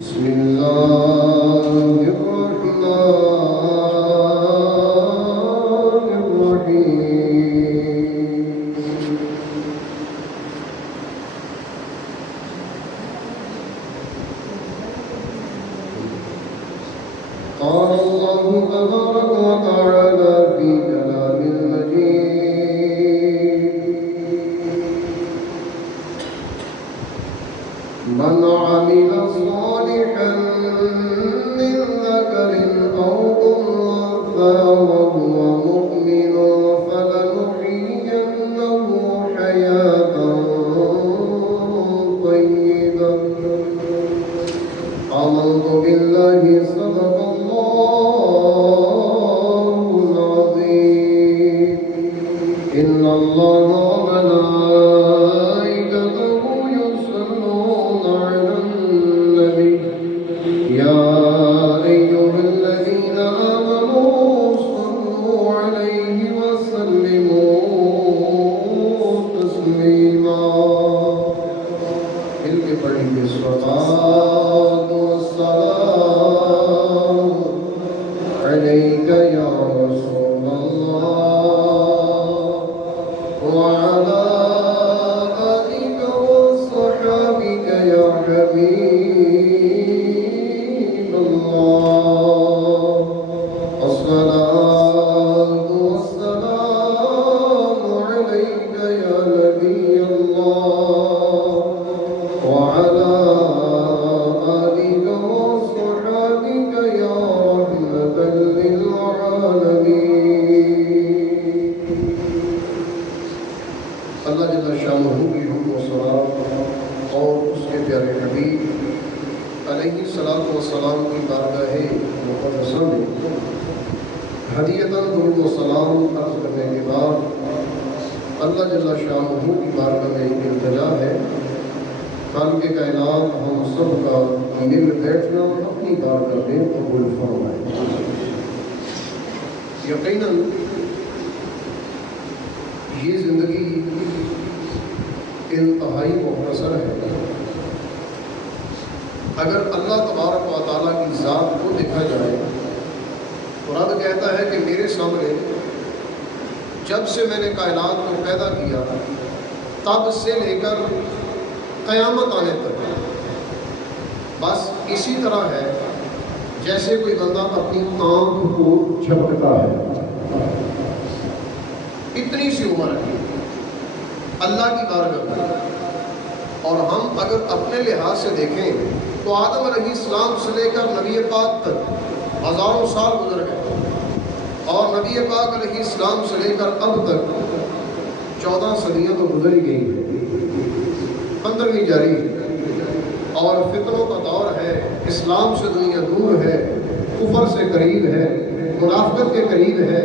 بسم الله الرحمن الرحيم قال الله تبارك وتعالى في كلام المجيد من عمل صالحا من ذكر أو أنثى وهو مؤمن فلنحيينه حياة طيبة آمنت بالله صدق الله العظيم إن الله وملائكته يصلون على النبي يا أيها الذين آمنوا صلوا عليه وسلموا تسليما مل کے پڑھیں گے الصلاة والسلام عليك يا رسول الله وعلى آلك وصحابك يا حبيب الله الصلاة والسلام عليك يا نبي الله وعلى آلك وصحابك يا رحمة للعالمين اللہ جل شانہ کی حمد و ثنا اور اس کے پیارے حبیب علیہ الصلوۃ والسلام کی بارگاہ مقدسہ میں ہدیۃً درود و سلام عرض کرنے کے بعد اللہ جل شانہ کی بارگاہ میں التجا ہے خالق کائنات ہم سب کا مل بیٹھنا اپنی بارگاہ میں قبول فرمائے۔ یقیناً یہ زندگی انتہائی مختصر ہے۔ اگر اللہ تبارک و تعالیٰ کی ذات کو دیکھا جائے تو رب کہتا ہے کہ میرے سامنے جب سے میں نے کائنات کو پیدا کیا تب سے لے کر قیامت آنے تک بس اسی طرح ہے جیسے کوئی بندہ اپنی آنکھ کو جھپکتا ہے۔ اتنی سی عمر ہے اللہ کی بارگاہ میں، اور ہم اگر اپنے لحاظ سے دیکھیں تو آدم علیہ السلام سے لے کر نبی پاک تک ہزاروں سال گزر گئے، اور نبی پاک علیہ السلام سے لے کر اب تک 14 صدیاں تو گزر ہی گئی ہیں، 15ویں جاری ہے، اور فتنوں کا دور ہے، اسلام سے دنیا دور ہے، کفر سے قریب ہے، منافقت کے قریب ہے،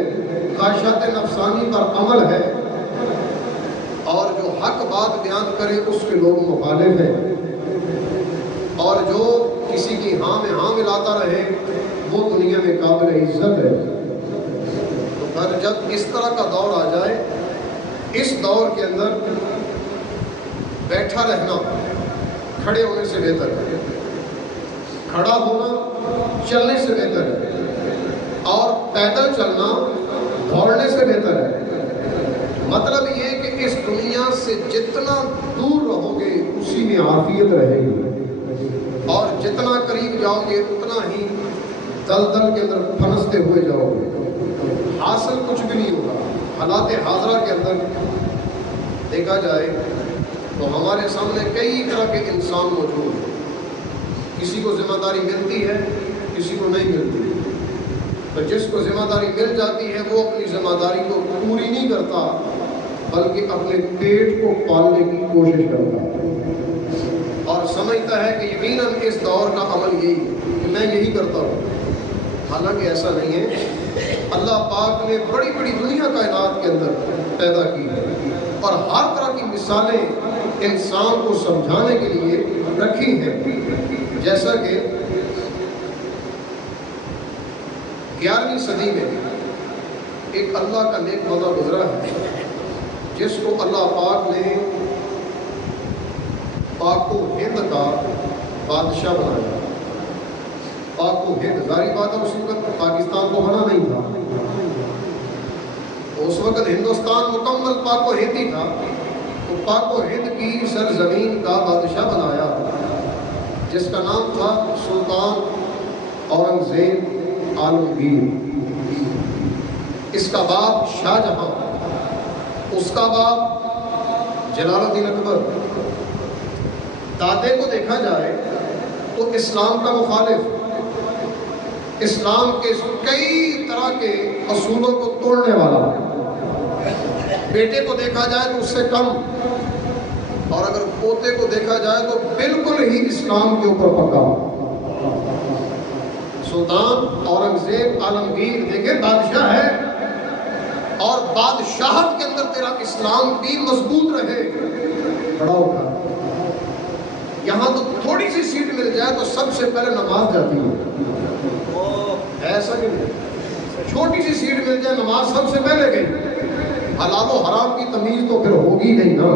خواہشات نفسانی پر عمل ہے، اور جو حق بات بیان کرے اس کے لوگ مخالف ہیں، اور جو کسی کی ہاں میں ہاں ملاتا رہے وہ دنیا میں قابل عزت ہے۔ تو پھر جب اس طرح کا دور آ جائے، اس دور کے اندر بیٹھا رہنا کھڑے ہونے سے بہتر ہے، کھڑا ہونا چلنے سے بہتر ہے، اور پیدل چلنا دوڑنے سے بہتر ہے۔ مطلب یہ کہ اس دنیا سے جتنا دور رہو گے اسی میں عافیت رہے گی، اور جتنا قریب جاؤ گے اتنا ہی دلدل کے اندر پھنستے ہوئے جاؤ گے، حاصل کچھ بھی نہیں ہوگا۔ حالات حاضرہ کے اندر دیکھا جائے تو ہمارے سامنے کئی طرح کے انسان موجود ہیں، کسی کو ذمہ داری ملتی ہے، کسی کو نہیں ملتی، تو جس کو ذمہ داری مل جاتی ہے وہ اپنی ذمہ داری کو پوری نہیں کرتا بلکہ اپنے پیٹ کو پالنے کی کوشش کرتا ہے، اور سمجھتا ہے کہ یقیناً اس دور کا عمل یہی ہے کہ میں یہی کرتا ہوں، حالانکہ ایسا نہیں ہے۔ اللہ پاک نے بڑی بڑی دنیا کائنات کے اندر پیدا کی ہے، اور ہر طرح کی مثالیں انسان کو سمجھانے کے لیے رکھی ہیں، جیسا کہ 11ویں صدی میں ایک اللہ کا نیک بندہ گزرا ہے جس کو اللہ پاک نے پاک و ہند کا بادشاہ بنایا، پاک و ہند، ظاہری بات ہے اس وقت پاکستان کو بنا نہیں تھا، اس وقت ہندوستان مکمل پاک و ہند ہی تھا، تو پاک و ہند کی سرزمین کا بادشاہ بنایا جس کا نام تھا سلطان اورنگزیب عالمگیر۔ اس کا باپ شاہ جہاں، اس کا باپ جلال الدین اکبر۔ دادے کو دیکھا جائے تو اسلام کا مخالف، اسلام کے کئی طرح کے اصولوں کو توڑنے والا، بیٹے کو دیکھا جائے تو اس سے کم، اور اگر پوتے کو دیکھا جائے تو بالکل ہی اسلام کے اوپر پکا۔ سلطان اورنگزیب عالمگیر دیکھیں بادشاہ ہے، اور بادشاہت کے اندر تیرا اسلام بھی مضبوط رہے، بڑا ہوگا۔ یہاں تو تھوڑی سی سیٹ مل جائے تو سب سے پہلے نماز جاتی ہے، ایسا نہیں، چھوٹی سی سیٹ مل جائے نماز سب سے پہلے گئی۔ حلال و حرام کی تمیز تو پھر ہوگی نہیں نا،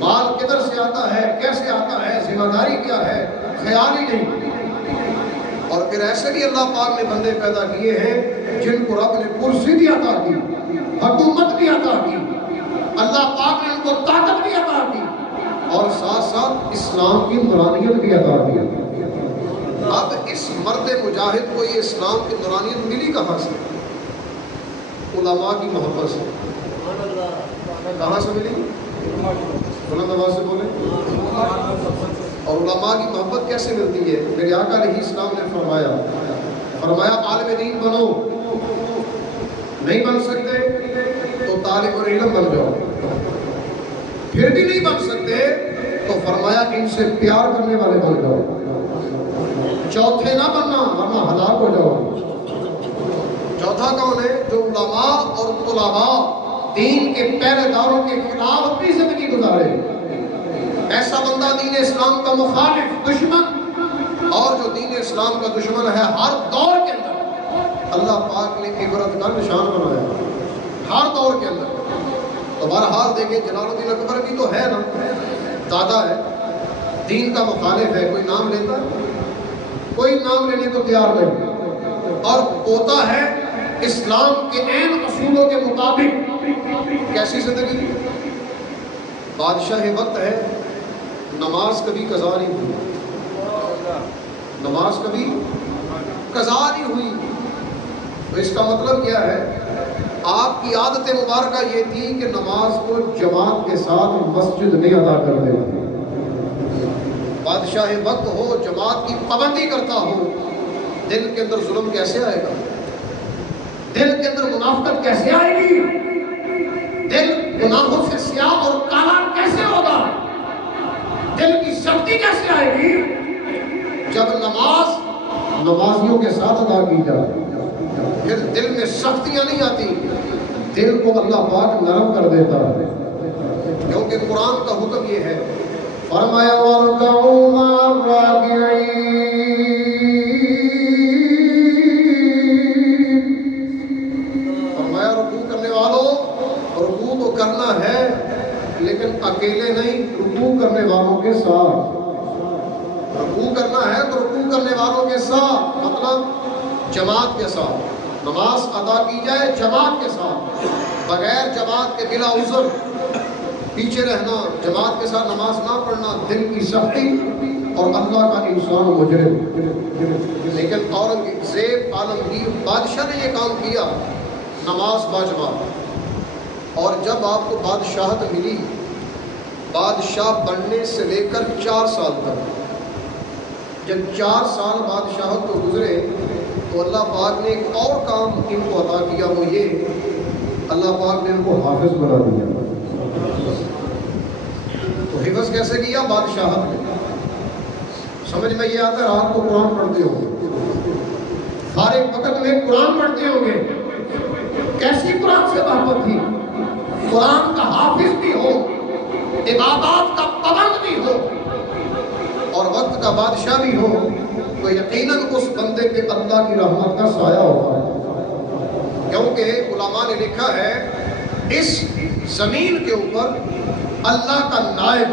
مال کدھر سے آتا ہے، کیسے آتا ہے، ذمہ داری کیا ہے، خیال ہی نہیں۔ اور پھر ایسے بھی اللہ پاک نے بندے پیدا کیے ہیں جن کو رب نے کرسی بھی عطا کی، حکومت بھی عطا کی، اللہ پاک نے ان کو طاقت بھی عطا کی، اور ساتھ ساتھ اسلام کی نورانیت بھی عطا کی۔ اب اس مرد مجاہد کو یہ اسلام کی نورانیت ملی کہاں سے؟ علماء کی محبت سے۔ کہاں سے ملی؟ بلند آواز سے بولیں۔ اور علماء کی محبت کیسے ملتی ہے؟ میرے آقا علیہ السلام نے فرمایا عالم دین بنو، نہیں بن سکتے تو طالب العلم بن جاؤ، پھر بھی نہیں بن سکتے تو فرمایا ان سے پیار کرنے والے بن جاؤ، چوتھے نہ بننا ورنہ ہلاک ہو جاؤ۔ چوتھا کون ہے؟ جو علماء اور طلباء دین کے پہرے داروں کے خلاف اپنی زندگی گزارے، ایسا بندہ دین اسلام کا مخالف، دشمن، اور جو دین اسلام کا دشمن ہے ہر دور کے اندر اللہ پاک نے عبرت کا نشان بنایا، ہر دور کے اندر۔ تو بہرحال دیکھیں جلال الدین اکبر بھی تو ہے نا، دادا ہے، دین کا مخالف ہے، کوئی نام لیتا ہے؟ کوئی نام لینے کو تیار نہیں، اور پوتا ہے اسلام کے عین اصولوں کے مطابق۔ کیسی زندگی؟ بادشاہ وقت ہے، نماز کبھی قضا نہیں ہوئی، نماز کبھی قضا نہیں ہوئی۔ تو اس کا مطلب کیا ہے؟ آپ کی عادت مبارکہ یہ تھی کہ نماز کو جماعت کے ساتھ مسجد میں ادا کر دیں۔ بادشاہ وقت ہو، جماعت کی پابندی کرتا ہو، دل کے اندر ظلم کیسے آئے گا؟ دل کے اندر منافقت کیسے آئے گی؟ دل گناہوں سے سیاہ اور کالا کیسے ہوگا؟ دل کی سختی کیسے آئے گی؟ جب نماز نمازیوں کے ساتھ ادا کی جائے، پھر دل میں سختیاں نہیں آتی، دل کو اللہ پاک نرم کر دیتا ہے، کیونکہ قرآن کا حکم یہ ہے، فرمایا وَارْكَعُوا مَعَ الرَّاكِعِينَ، فرمایا رکوع کرنے والوں، رکوع تو کرنا ہے لیکن اکیلے نہیں، رکوع کرنے والوں کے ساتھ۔ رکوع کرنا ہے تو رکوع کرنے والوں کے ساتھ، مطلب جماعت کے ساتھ نماز ادا کی جائے، جماعت کے ساتھ، بغیر جماعت کے بلا عذر پیچھے رہنا، جماعت کے ساتھ نماز نہ پڑھنا، دل کی سختی اور اللہ کا انسان مجرم۔ لیکن اورنگزیب عالمگیر بادشاہ نے یہ کام کیا، نماز باجماعت۔ اور جب آپ کو بادشاہت ملی، بادشاہ بننے سے لے کر 4 سال تک، جب 4 سال بادشاہت کو گزرے تو اللہ پاک نے ایک اور کام ان کو عطا کیا، وہ یہ اللہ پاک نے ان کو حافظ بنا دیا۔ تو حفظ کیسے کیا؟ بادشاہت میں۔ سمجھ میں یہ آتا ہے، رات کو قرآن پڑھتے ہوں گے، فارغ وقت میں قرآن پڑھتے ہوں گے، کیسی قرآن سے محبت تھی؟ قرآن کا حافظ بھی ہو، عبادات کا پابند بھی ہو، اور وقت کا بادشاہ بھی ہو، تو یقیناً اس بندے پہ اللہ کی رحمت کا سایہ ہوگا۔ کیونکہ علماء نے لکھا ہے اس زمین کے اوپر اللہ کا نائب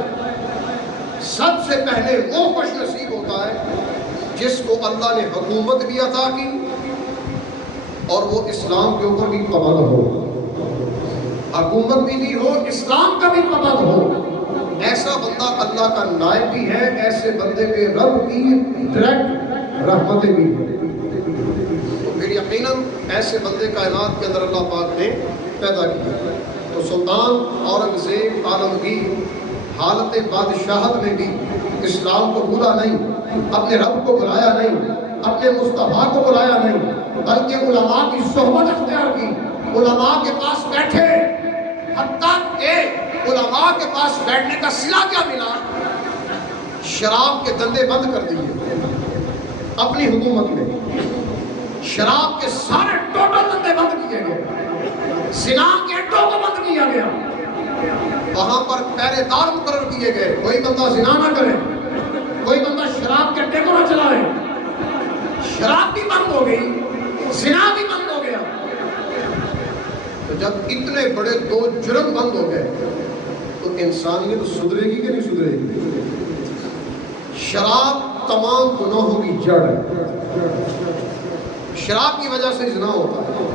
سب سے پہلے وہ خوش نصیب ہوتا ہے جس کو اللہ نے حکومت بھی عطا کی اور وہ اسلام کے اوپر بھی پابند ہو، حکومت بھی دی ہو، اسلام کا بھی پابند ہو، ایسا بندہ اللہ کا نائب بھی ہے، ایسے بندے پہ رب کی ڈائریکٹ رحمتیں بھی ہیں۔ تو پھر یقیناً ایسے بندے کائنات کے اندر اللہ پاک نے پیدا کیا۔ تو سلطان اورنگزیب عالمگیر حالت بادشاہت میں بھی اسلام کو بھولا نہیں، اپنے رب کو بلایا نہیں، اپنے مصطفیٰ کو بلایا نہیں، بلکہ علماء کی صحبت اختیار کی، علماء کے پاس بیٹھے، حتیٰ کہ علماء کے پاس بیٹھنے کا صلہ کیا ملا؟ شراب کے دندے بند کر دیے اپنی حکومت میں، شراب کے سارے ٹوٹل دندے بند کیے گئے، زنا کے اڈوں کو بند کیا گیا، وہاں پر پہرے دار مقرر کیے گئے، کوئی بندہ زنا نہ کرے، کوئی بندہ شراب کے اڈے کو نہ چلائے۔ شراب بھی بند ہو گئی، زنا بھی بند ہو گیا۔ تو جب اتنے بڑے دو جرم بند ہو گئے تو انسانیت سدھرے گی کہ نہیں سدھرے گی؟ شراب تمام گناہوں کی جڑ ہے، شراب کی وجہ سے زنا ہوتا ہے،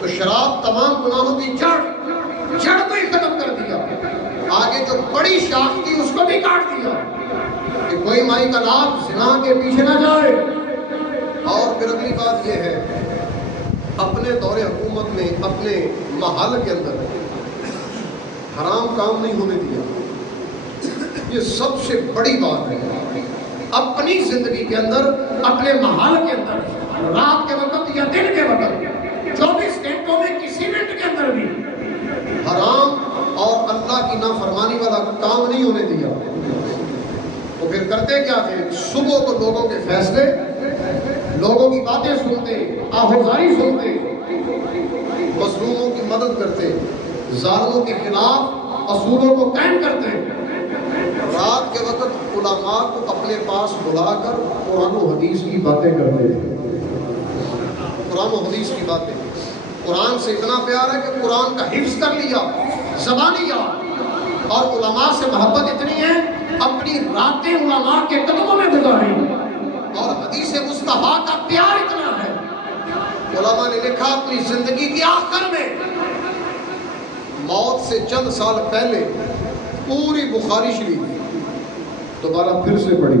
تو شراب تمام گناہوں کی جڑ کو ہی ختم کر دیا۔ آگے جو بڑی شاخ تھی اس کو بھی کاٹ دیا کہ کوئی مائی کا لاپ زنا کے پیچھے نہ جائے۔ اور پھر اگلی بات یہ ہے، اپنے دور حکومت میں اپنے محل کے اندر حرام کام نہیں ہونے دیا۔ یہ سب سے بڑی بات ہے، اپنی زندگی کے اندر، اپنے محل کے اندر، رات کے وقت یا دن کے وقت، 24 گھنٹوں میں کسی منٹ کے اندر بھی حرام اور اللہ کی نافرمانی والا کام نہیں ہونے دیا۔ تو پھر کرتے کیا تھے؟ صبح کو لوگوں کے فیصلے، لوگوں کی باتیں سنتے، آہوزاری سنتے، مظلوموں کی مدد کرتے، ظالموں کے خلاف اصولوں کو قائم کرتے۔ رات کے وقت علماء کو اپنے پاس بلا کر قرآن و حدیث کی باتیں کرتے تھے، قرآن و حدیث کی باتیں۔ قرآن سے اتنا پیار ہے کہ قرآن کا حفظ کر لیا، زبانی یاد، اور علماء سے محبت اتنی ہے اپنی راتیں علماء کے قدموں میں گزاری، اور حدیث مصطفیٰ کا پیار اتنا ہے، علماء نے لکھا اپنی زندگی کی آخر میں موت سے چند سال پہلے پوری بخاری شریف دوبارہ پھر سے پڑھی،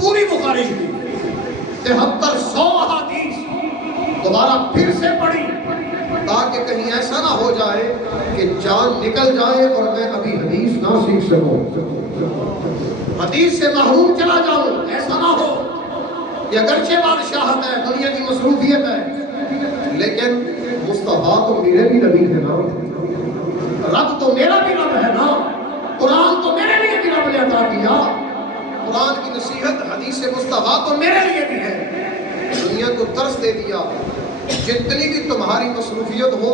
پوری بخاری شریف 7300 احادیث دوبارہ پھر سے پڑھی، تاکہ کہیں ایسا نہ ہو جائے کہ جان نکل جائے اور میں ابھی حدیث نہ سیکھ سکوں، حدیث سے محروم چلا جاؤں، ایسا نہ ہو۔ یہ اگرچہ بادشاہت ہے، دنیا کی مصروفیت ہے، لیکن مصطفیٰ تو میرے بھی نبی ہے نا، رب تو میرا بھی رب ہے نا، قرآن تو میرے لیے بھی رب نے عطا کیا، قرآن کی نصیحت حدیث مصطفیٰ تو میرے لیے بھی ہے۔ دنیا کو درس دے دیا، جتنی بھی تمہاری مصروفیت ہو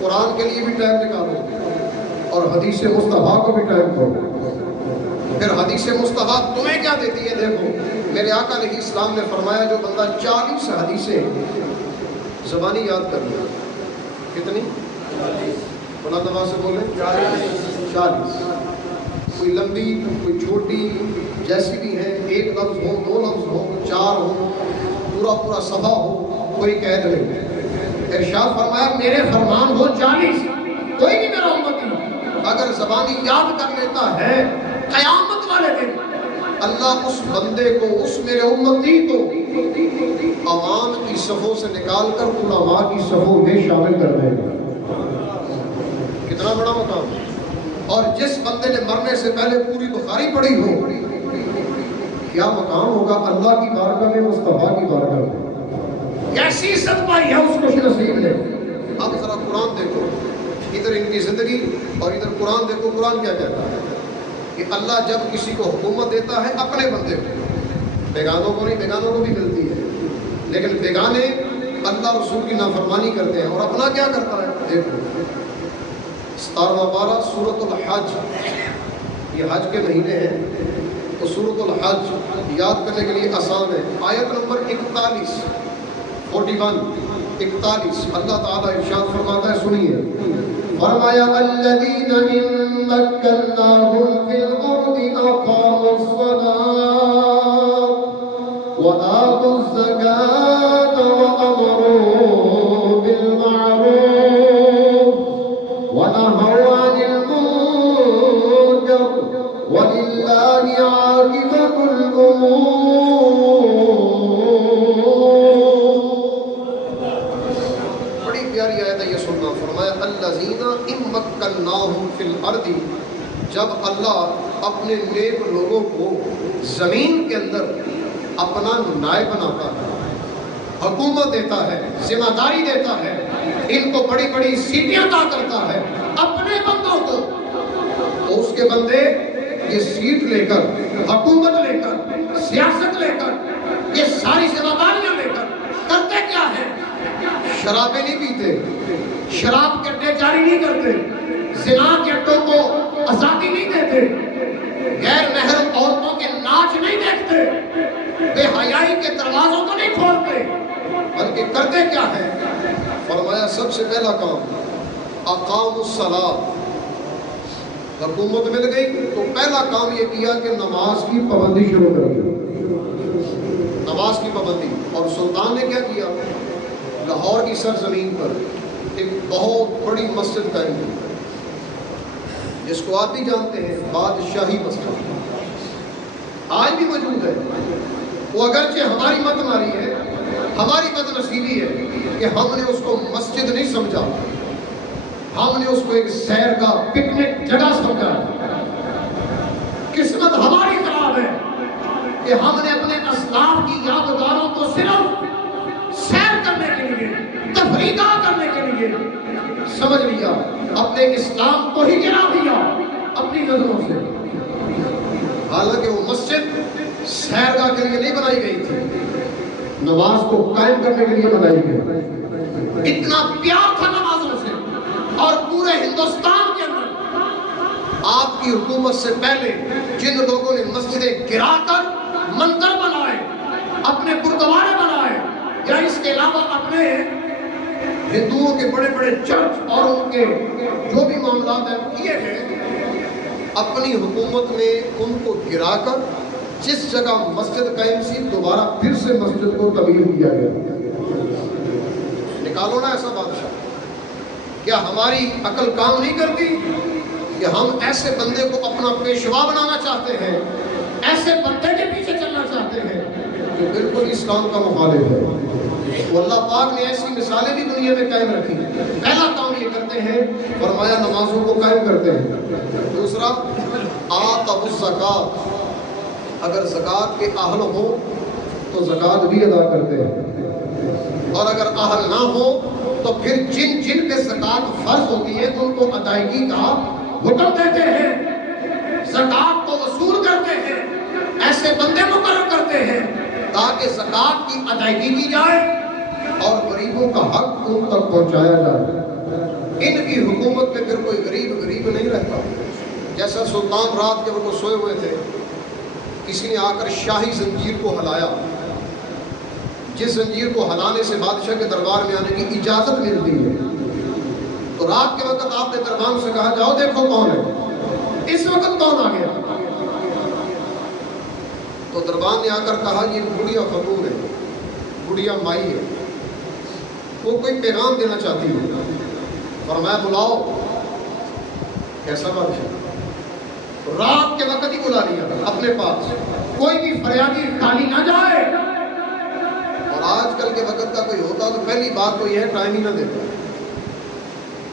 قرآن کے لیے بھی ٹائم نکالو اور حدیث مصطفیٰ کو بھی ٹائم دو۔ پھر حدیث مصطفیٰ تمہیں کیا دیتی ہے؟ دیکھو میرے آقا علیہ السلام نے فرمایا جو بندہ 40 حدیثیں زبانی یاد کر لیا، کتنی؟ بلند آواز سے بولیں، 40۔ کوئی لمبی کوئی چھوٹی جیسی بھی ہے، ایک لفظ ہو، 2 لفظ ہو، 4 ہو، پورا صفحہ ہو، کوئی قید نہیں۔ ارشاد فرمایا میرے فرمان ہو 40، کوئی بھی میرا امتی اگر زبانی یاد کر لیتا ہے، قیامت والے دن اللہ اس بندے کو، اس میرے امتی کو عوام کی صفوں سے نکال کر علماء کی صفوں میں شامل کر دے گا۔ کتنا بڑا مقام! اور جس بندے نے مرنے سے پہلے پوری بخاری پڑھی ہو، کیا مقام ہوگا اللہ کی بارگاہ میں، مصطفیٰ کی بارگاہ میں، کیسی عزت پائی ہے اس کو نصیب نے۔ اب ذرا قرآن دیکھو، ادھر ان کی زندگی اور ادھر قرآن دیکھو، قرآن کیا کہتا ہے کہ اللہ جب کسی کو حکومت دیتا ہے اپنے بندے کو، بیگانوں کو نہیں، بیگانوں کو بھی ملتی ہے، لیکن بیگانے اللہ رسول کی نافرمانی کرتے ہیں، اور اپنا کیا کرتا ہے؟ دیکھو 17واں پارہ سورۃ الحج، یہ حج کے مہینے ہیں تو سورۃ الحج یاد کرنے کے لیے آسان ہے۔ آیت نمبر 41 اللہ تعالیٰ ارشاد فرماتا ہے، سنیے، فرمایا الذین ان مکناہم فی الارض اقاموا الصلاۃ وآتوا الزكاة وأمروا بالمعروف ونهوا عن المنكر ولله عاقبة الأمور. بڑی پیاری آیت ہے یہ سننا. فرمایا الذین ان مکناہم فی الارض، جب اللہ اپنے نیک لوگوں کو زمین کے اندر اپنا نائب بناتا ہے، حکومت دیتا ہے، ذمہ داری دیتا ہے، ان کو بڑی بڑی سیٹیں عطا کرتا ہے اپنے بندوں کو، تو اس کے بندے یہ سیٹ لے کر، حکومت لے کر، سیاست لے کر، یہ ساری ذمہ داریاں لے کر کرتے کیا ہے؟ شرابیں نہیں پیتے، شراب کے اڈے جاری نہیں کرتے، زنا کے اڈوں کو آزادی نہیں دیتے، غیر محرم عورتوں کے ناچ نہیں دیکھتے، بے حیائی کے دروازوں کو نہیں کھولتے، بلکہ کرتے کیا ہے؟ فرمایا سب سے پہلا کام اقاموا الصلاۃ. حکومت مل گئی تو پہلا کام یہ کیا کہ نماز کی پابندی شروع کر دی، نماز کی پابندی. اور سلطان نے کیا کیا؟ لاہور کی سرزمین پر ایک بہت بڑی مسجد قائم کی، جس کو آپ بھی جانتے ہیں بادشاہی مسجد، آج بھی موجود ہے. وہ اگرچہ ہماری مت ماری ہے، ہماری بد نصیبی ہے کہ ہم نے اس کو مسجد نہیں سمجھا، ہم نے اس کو ایک سیر کا پکنک جگہ سمجھا. قسمت ہماری خراب ہے کہ ہم نے اپنے اسلاف کی یادگاروں کو صرف سیر کرنے کے لیے، تفریح کرنے کے لیے سمجھ لیا، اپنے اسلام کو ہی گرا دیا اپنی نظروں سے. حالانکہ وہ مسجد سیرگاہ کے لیے نہیں بنائی گئی تھی، نماز کو قائم کرنے کے لیے بنائی گئی. اتنا پیار تھا نمازوں سے. اور پورے ہندوستان کے اندر آپ کی حکومت سے پہلے جن لوگوں نے مسجدیں گرا کر مندر بنائے، اپنے گردوارے بنائے، یا اس کے علاوہ اپنے ہندوؤں کے بڑے بڑے چرچ اور ان کے جو بھی معاملات ہیں کیے گئے، اپنی حکومت میں ان کو گرا کر جس جگہ مسجد قائم سی دوبارہ پھر سے مسجد کو تبدیل کیا گیا. نکالو نا ایسا بادشاہ. کیا ہماری عقل کام نہیں کرتی کہ ہم ایسے بندے کو اپنا پیشوا بنانا چاہتے ہیں، ایسے بندے کے پیچھے چلنا چاہتے ہیں جو بالکل اسلام کا مخالف ہے؟ وہ اللہ پاک نے ایسی مثالیں بھی دنیا میں قائم رکھی. پہلا کام یہ کرتے ہیں، فرمایا نمازوں کو قائم کرتے ہیں. دوسرا آتوا الزکات، اگر زکات کے اہل ہو تو زکات بھی ادا کرتے ہیں، اور اگر اہل نہ ہو تو پھر جن جن پہ زکات فرض ہوتی ہے ان کو ادائیگی کا حکم دیتے ہیں، زکات کو وصول کرتے ہیں، ایسے بندے مقرر کرتے ہیں تاکہ زکات کی ادائیگی کی جائے اور غریبوں کا حق ان تک پہنچایا جائے. ان کی حکومت میں پھر کوئی غریب نہیں رہتا. جیسا سلطان رات کے وقت سوئے ہوئے تھے، کسی نے آ کر شاہی زنجیر کو ہلایا، جس زنجیر کو ہلانے سے بادشاہ کے دربار میں آنے کی اجازت ملتی ہے، تو رات کے وقت آپ نے دربان سے کہا جاؤ دیکھو کون ہے. اس وقت کون آ گیا؟ تو دربان نے آ کر کہا یہ بڑھیا خاتون ہے، بڑھیا مائی ہے، وہ کوئی پیغام دینا چاہتی ہے. فرمایا بلاؤ. کیسا بادشاہ؟ رات کے وقت ہی بلا لیا اپنے پاس، کوئی بھی فریادی خالی نہ جائے. اور آج کل کے وقت کا کوئی ہوتا تو پہلی بات تو یہ ہے ٹائم ہی نہ دیتا،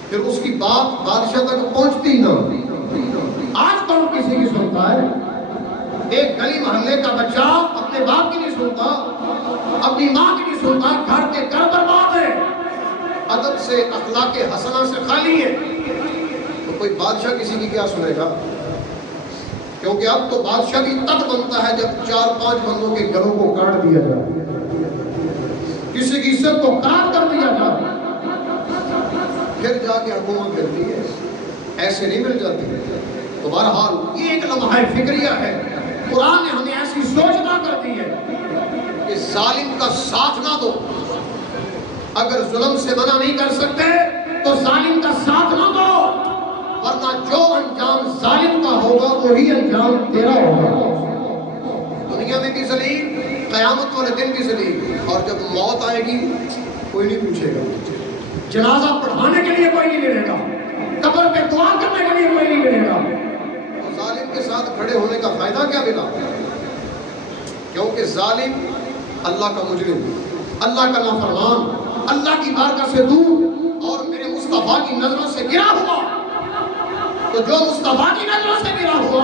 پھر اس کی بات بادشاہ تک پہنچتی نہ. آج کون کسی کی سنتا ہے؟ ایک گلی محلے کا بچہ اپنے باپ کی نہیں سنتا، اپنی ماں کی نہیں سنتا، گھر کے گھر برباد ہے، ادب سے اخلاق حسنہ سے خالی ہے. تو کوئی بادشاہ کسی کی کیا سنے گا؟ کیونکہ اب تو بادشاہ بھی تب بنتا ہے جب 4-5 بندوں کے گھروں کو کاٹ دیا جائے، کسی کی عزت کو خراب کر دیا جائے، پھر جا کے حکومت ملتی ہے. ایسے نہیں مل جاتی. تو بہرحال یہ ایک لمحہ فکریہ ہے. قرآن نے ہمیں ایسی سوچ نہ کر دی ہے کہ ظالم کا ساتھ نہ دو. اگر ظلم سے منع نہیں کر سکتے تو ظالم کا ساتھ نہ دو، ورنہ جو انجام ظالم کا ہوگا وہی انجام تیرا ہوگا. دنیا میں بھی ذلیل، قیامت والے دن بھی ذلیل، اور جب موت آئے گی کوئی نہیں پوچھے گا، جنازہ پڑھانے کے لیے کوئی نہیں ملے گا، قبر پہ دعا کرنے کے لیے کوئی نہیں ملے گا۔ اور ظالم کے ساتھ کھڑے ہونے کا فائدہ کیا ملا؟ کیونکہ ظالم اللہ کا مجرم، اللہ کا نافرمان، اللہ کی بارگاہ سے دور اور میرے مصطفیٰ کی نظروں سے گرا ہوا۔ تو جو مصطفیٰ کی نظروں سے گرا ہوا،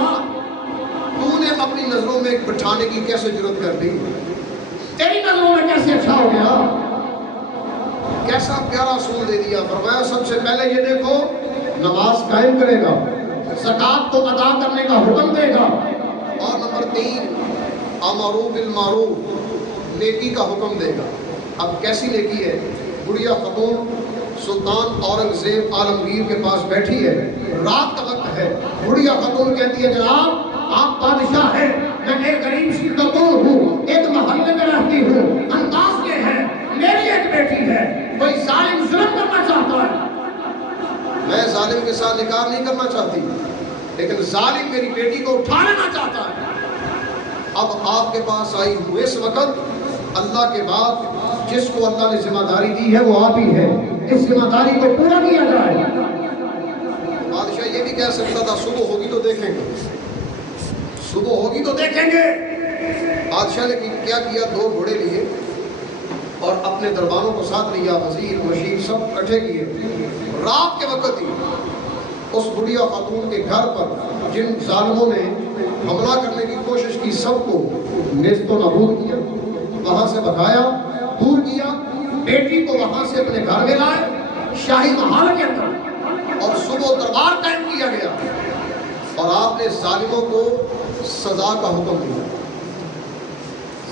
تو نے اپنی نظروں میں بٹھانے کی کیسے جرت کر دی؟ تیری نظروں میں کیسے اچھا ہو گیا؟ کیسا پیارا اصول دے دیا۔ فرمایا سب سے پہلے یہ دیکھو، نماز قائم کرے گا، زکوٰۃ کو ادا کرنے کا حکم دے گا، اور نمبر 3 امروا بالمعروف، نیکی کا حکم دے گا۔ اب کیسی نیکی ہے؟ بڑھیا خاتون سلطان اورنگزیب عالمگیر کے پاس بیٹھی ہے، رات کا وقت ہے، بڑھیا خاتون کہتی ہے جناب آپ بادشاہ ہیں، میں ایک غریب سی خاتون ہوں، ایک محلے میں رہتی ہوں، انداز یہ ہے میری ایک بیٹی ہے، کوئی ظالم ظلم کرنا چاہتا ہے، میں ظالم کے ساتھ نکاح نہیں کرنا چاہتی، لیکن ظالم میری بیٹی کو اٹھا لینا چاہتا ہے۔ اب آپ کے پاس آئی ہوں، اس وقت اللہ کے بعد جس کو اللہ نے ذمہ داری دی ہے وہ آپ ہی ہے، اس ذمہ داری کو پورا کیا جائے۔ بادشاہ یہ بھی کہہ سکتا تھا صبح ہوگی تو دیکھیں گے، صبح ہوگی تو دیکھیں گے۔ بادشاہ نے کیا کیا؟ 2 گھوڑے لیے اور اپنے درباروں کو ساتھ لیا، وزیر مشیر سب اکٹھے کیے، رات کے وقت ہی اس بڑھیا خاتون کے گھر پر جن ظالموں نے حملہ کرنے کی کوشش کی سب کو نیست و نابود کیا، وہاں سے بھگایا، دور کیا، بیٹی کو وہاں سے اپنے گھر میں لائے شاہی محل کے اندر، اور صبح دربار قائم کیا گیا، اور آپ نے ظالموں کو سزا کا حکم دیا،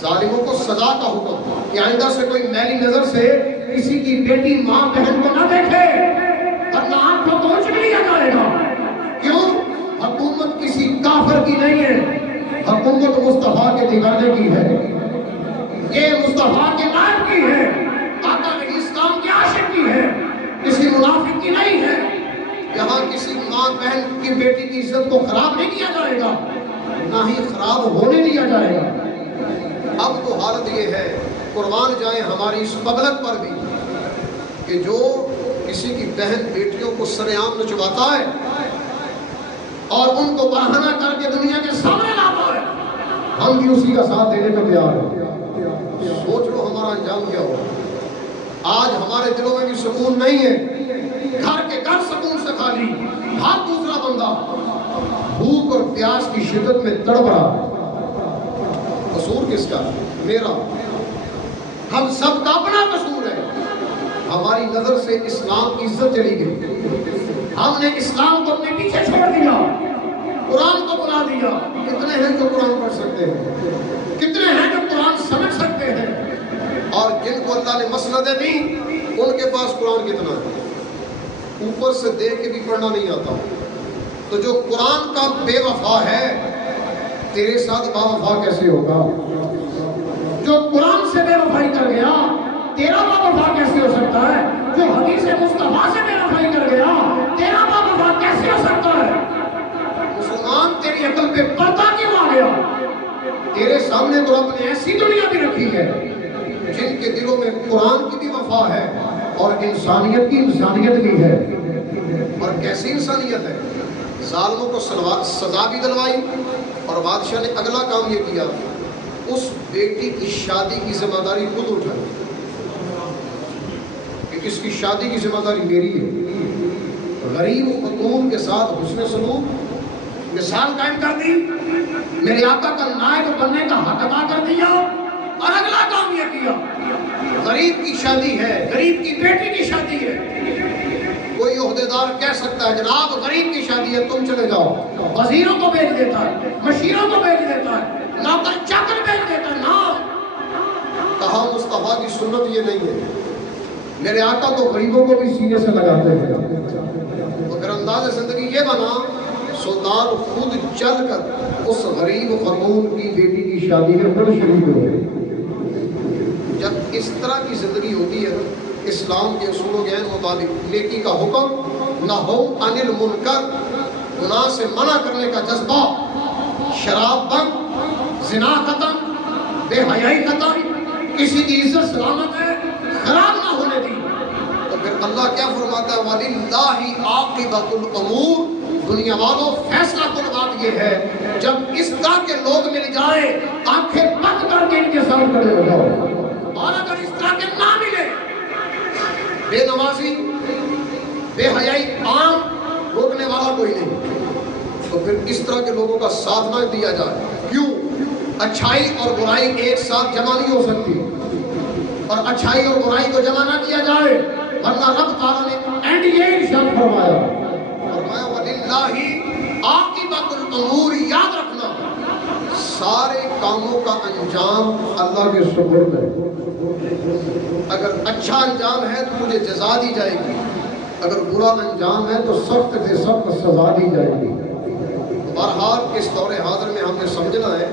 ظالموں کو سزا کا حکم کہ آئندہ سے کوئی میلی نظر سے کسی کی بیٹی ماں بہن کو نہ دیکھے، ورنہ آنکھوں کو اچک لیا جائے گا۔ کیوں؟ حکومت کسی کافر کی نہیں ہے، حکومت مصطفیٰ کے دیوانے کی ہے، یہ مصطفیٰ کے نائب کی ہے، آقا علیہ السلام کے عاشق کی ہے، کسی منافق کی نہیں ہے۔ یہاں کسی ماں بہن کی بیٹی کی عزت کو خراب نہیں کیا جائے گا، نہ ہی خراب ہونے دیا جائے گا۔ اب تو حالت یہ ہے، قربان جائیں ہماری اس پبلک پر بھی، کہ جو کسی کی بہن بیٹیوں کو سر عام نچواتا ہے اور ان کو بہانہ کر کے دنیا کے سامنے لاتا ہے، ہم بھی اسی کا ساتھ دینے کو تیار ہیں۔ سوچ لو ہمارا انجام کیا ہو۔ آج ہمارے دلوں میں بھی سکون نہیں ہے، گھر کے گھر سکون سے خالی، ہر دوسرا بندہ بھوک اور پیاس کی شدت میں تڑپڑا۔ قصور کس کا؟ میرا، ہم سب کا اپنا قصور ہے۔ ہماری نظر سے اسلام کی عزت چلی گئی، ہم نے اسلام کو اپنے پیچھے چھوڑ دیا، قرآن کو بلا دیا۔ کتنے ہیں جو قرآن پڑھ سکتے ہیں؟ کتنے ہیں جو قرآن سمجھ سکتے ہیں؟ اور جن کو اللہ نے مسندیں دی ان کے پاس قرآن کتنا ہے؟ اوپر سے دیکھ کے بھی پڑھنا نہیں آتا۔ تو جو قرآن کا بے وفا ہے تیرے ساتھ با وفا کیسے ہوگا؟ جو قرآن سے بے وفائی کر گیا تیرا با وفا کیسے ہو سکتا ہے؟ جو حدیث مصطفیٰ سے بے وفائی کر گیا تیرا با وفا کیسے ہو سکتا ہے؟ مسلمان تیری عقل پہ پردہ کیوں آ گیا؟ تیرے سامنے تو رب نے ایسی دنیا بھی رکھی ہے جن کے دلوں میں قرآن کی بھی وفا ہے اور انسانیت کی انسانیت بھی ہے۔ اور کیسی انسانیت ہے؟ ظالموں کو سزا بھی دلوائی، اور بادشاہ نے اگلا کام یہ کیا، اس بیٹی کی شادی کی ذمہ داری خود اٹھائی کہ اس کی شادی کی ذمہ داری میری ہے۔ غریب خاتون کے ساتھ حسن سلوک مثال قائم کر دی، میرے آقا کا نائب بننے کا حق ادا کر دیا، اور اگلا کام یہ کیا، غریب کی شادی ہے، غریب کی بیٹی کی شادی ہے۔ کوئی عہدیدار کہہ سکتا ہے جناب غریب کی شادی ہے تم چلے جاؤ، وزیروں کو بھیج دیتا ہے، مشیروں کو بھیج دیتا ہے، نوکر چاکر بھیج دیتا ہے۔ نہ، کہا مصطفیٰ کی سنت یہ نہیں ہے، میرے آقا تو غریبوں کو بھی سینے سے لگاتے ہیں۔ تو پھر انداز زندگی یہ بنا، سلطان خود چل کر اس غریب خاتون کی بیٹی کی شادی میں خود شریک ہوئے۔ جب اس طرح کی زندگی ہوتی ہے، اسلام کے اصول و گین مطابق نیکی کا حکم، نہو عن المنکر، گناہ سے منع کرنے کا جذبہ، شراب بند، زنا ختم، بے حیائی ختم، کسی کی عزت سلامت ہے خراب نہ ہونے دی، تو پھر اللہ کیا فرماتا ہے وَلِلَّهِ عَاقِبَةُ الْأُمُورِ، دنیا والوں فیصلہ کن بات یہ ہے جب اس طرح کے لوگ مل جائیں آنکھیں بند کر کے ان کے ساتھ کھڑے ہو جاؤ، اور اگر اس طرح کے نہ ملے، بے نمازی بے حیائی عام روکنے والا کوئی نہیں، تو پھر اس طرح کے لوگوں کا ساتھ نہ دیا جائے۔ کیوں؟ اچھائی اور برائی ایک ساتھ جمع نہیں ہو سکتی، اور اچھائی اور برائی کو جمع نہ کیا جائے، ورنہ رب تعالیٰ نے اینڈ یہ ارشاد فرمایا وَلِلَّهِ عَاقِبَةُ الْأُمُورِ، یاد رکھنا سارے کاموں کا انجام اللہ کے سپرد ہے۔ اگر اچھا انجام ہے تو مجھے جزا دی جائے گی، اگر برا انجام ہے تو سخت سے سخت سزا دی جائے گی۔ بہرحال اس دور حاضر میں ہم نے سمجھنا ہے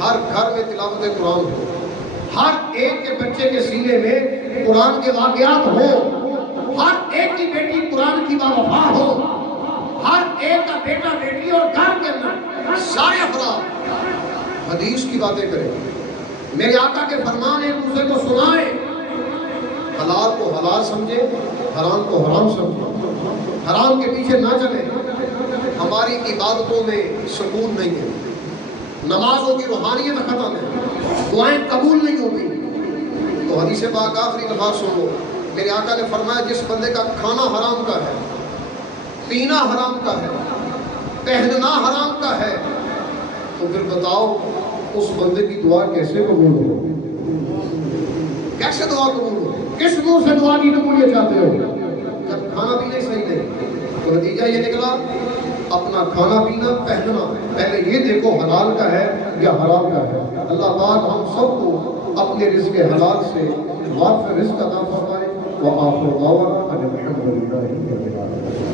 ہر گھر میں تلاوت قرآن ہو، ہر ایک کے بچے کے سینے میں قرآن کے واقعات ہو، ہر ایک کی بیٹی قرآن کی باوفا ہو، ہر ایک کا بیٹا بیٹی اور گھر کے اندر سارے افراد حدیث کی باتیں کریں، میرے آقا کے فرمان ایک دوسرے کو سنائیں، حلال کو حلال سمجھے، حرام کو حرام سمجھے، حرام کے پیچھے نہ چلیں۔ ہماری عبادتوں میں سکون نہیں ہے، نمازوں کی روحانیت ختم ہے، دعائیں قبول نہیں ہوگی، تو حدیث پاک آخری الفاظ سنو، میرے آقا نے فرمایا جس بندے کا کھانا حرام کا ہے، پینا حرام کا ہے، پہننا حرام کا ہے، تو پھر بتاؤ اس بندے کی دعا کیسے قبول ہو؟ کیسے دعا قبول ہو؟ کس منہ سے دعا کی قبولیت چاہتے ہو جب کھانا پینا ہی صحیح نہیں؟ تو نتیجہ یہ نکلا اپنا کھانا پینا پہننا پہلے یہ دیکھو حلال کا ہے یا حرام کا ہے۔ اللہ پاک ہم سب کو اپنے رزق حلال سے وافر رزق عطا فرمائے۔ وآخر دعوانا ان الحمد للہ رب العالمین۔